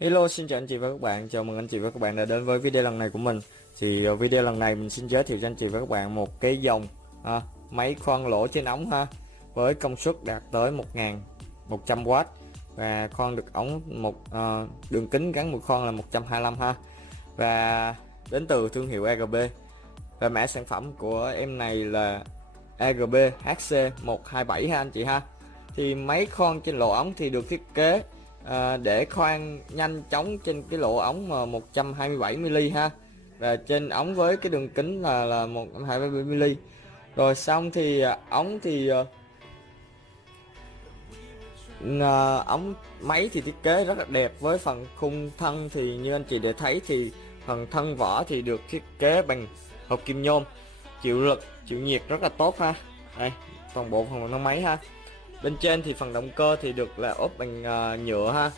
Hello, xin chào anh chị và các bạn, chào mừng anh chị và các bạn đã đến với video lần này của mình. Thì video lần này mình xin giới thiệu cho anh chị và các bạn một cái dòng máy khoan lỗ trên ống với công suất đạt tới 1100W và khoan được ống đường kính gắn mũi khoan là 125 và đến từ thương hiệu AGB, và mã sản phẩm của em này là AGB HC127 anh chị ha. Thì máy khoan trên lỗ ống thì được thiết kế để khoan nhanh chóng trên cái lỗ ống mà 127mm và trên ống với cái đường kính là 127mm. Rồi xong thì ống thì ống máy thì thiết kế rất là đẹp, với phần khung thân thì như anh chị để thấy thì phần thân vỏ thì được thiết kế bằng hộp kim nhôm, chịu lực chịu nhiệt rất là tốt ha. Đây phần thân máy ha. Bên trên thì phần động cơ thì được là ốp bằng nhựa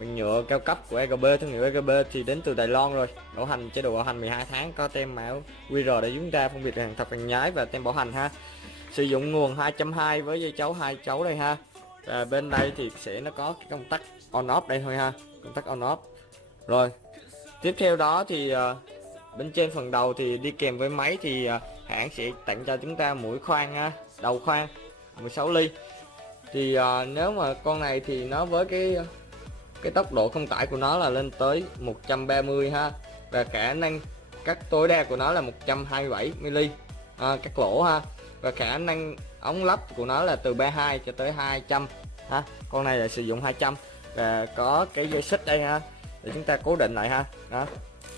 bằng nhựa cao cấp của AGB, thương hiệu AGB thì đến từ Đài Loan rồi, bảo hành chế độ bảo hành 12 tháng, có tem mã QR để chúng ta phân biệt hàng thật hàng nhái và tem bảo hành ha. Sử dụng nguồn 2.2 với dây chấu 2 chấu đây ha. Và bên đây thì nó có cái công tắc on off đây thôi ha, công tắc on off. Rồi tiếp theo đó thì bên trên phần đầu thì đi kèm với máy thì hãng sẽ tặng cho chúng ta mũi khoan đầu khoan 16 ly. Thì nếu mà con này thì nó với cái tốc độ không tải của nó là lên tới 130 ha, và khả năng cắt tối đa của nó là 127mm cắt lỗ ha, và khả năng ống lắp của nó là từ 32 cho tới 200 ha. Con này là sử dụng 200 và có cái dây xích đây ha để chúng ta cố định lại ha. Đó,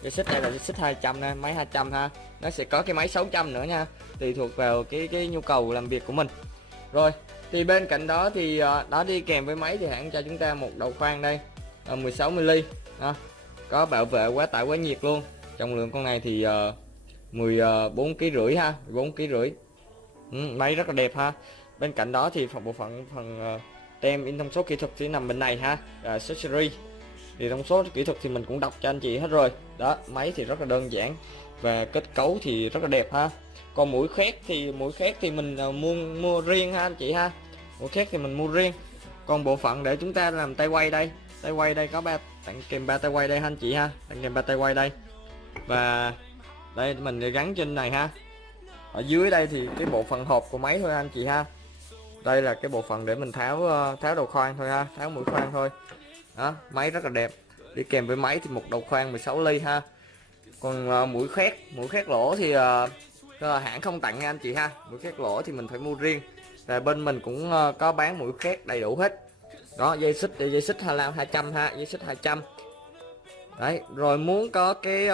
dây xích đây là dây xích 200 nè, máy 200 ha. Nó sẽ có cái máy 600 nữa nha, tùy thuộc vào cái nhu cầu làm việc của mình. Rồi thì bên cạnh đó thì đó đi kèm với máy thì hãng cho chúng ta một đầu khoan đây 16mm có bảo vệ quá tải quá nhiệt luôn. Trọng lượng con này thì 14,5 kg ha, 14,5 kg. Máy rất là đẹp ha. Bên cạnh đó thì bộ phận tem in thông số kỹ thuật thì nằm bên này ha, accessory thì thông số kỹ thuật thì mình cũng đọc cho anh chị hết rồi. Đó, máy thì rất là đơn giản và kết cấu thì rất là đẹp ha. Còn mũi khét thì mình mua riêng ha anh chị ha. Mũi khét thì mình mua riêng. Còn bộ phận để chúng ta làm tay quay đây có tặng kèm 3 tay quay đây ha anh chị ha, tặng kèm 3 tay quay đây. Và đây mình gắn trên này ha. Ở dưới đây thì cái bộ phận hộp của máy thôi anh chị ha. Đây là cái bộ phận để mình tháo đầu khoan thôi ha, tháo mũi khoan thôi. Đó, máy rất là đẹp. Đi kèm với máy thì một đầu khoan 16 ly ha. Còn mũi khét lỗ thì hãng không tặng nha anh chị ha. Mũi khét lỗ thì mình phải mua riêng. Và bên mình cũng có bán mũi khét đầy đủ hết. Đó, dây xích 200 ha, dây xích 200. Đấy, rồi muốn có cái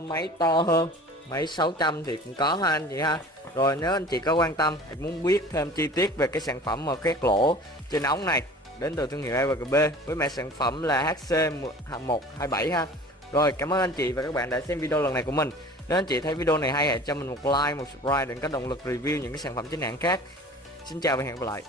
máy to hơn, máy 600 thì cũng có ha anh chị ha. Rồi nếu anh chị có quan tâm muốn biết thêm chi tiết về cái sản phẩm khét lỗ trên ống này đến từ thương hiệu AGB với mã sản phẩm là HC127 ha. Rồi cảm ơn anh chị và các bạn đã xem video lần này của mình. Nếu anh chị thấy video này hay hãy cho mình một like, một subscribe để có động lực review những cái sản phẩm chính hãng khác. Xin chào và hẹn gặp lại.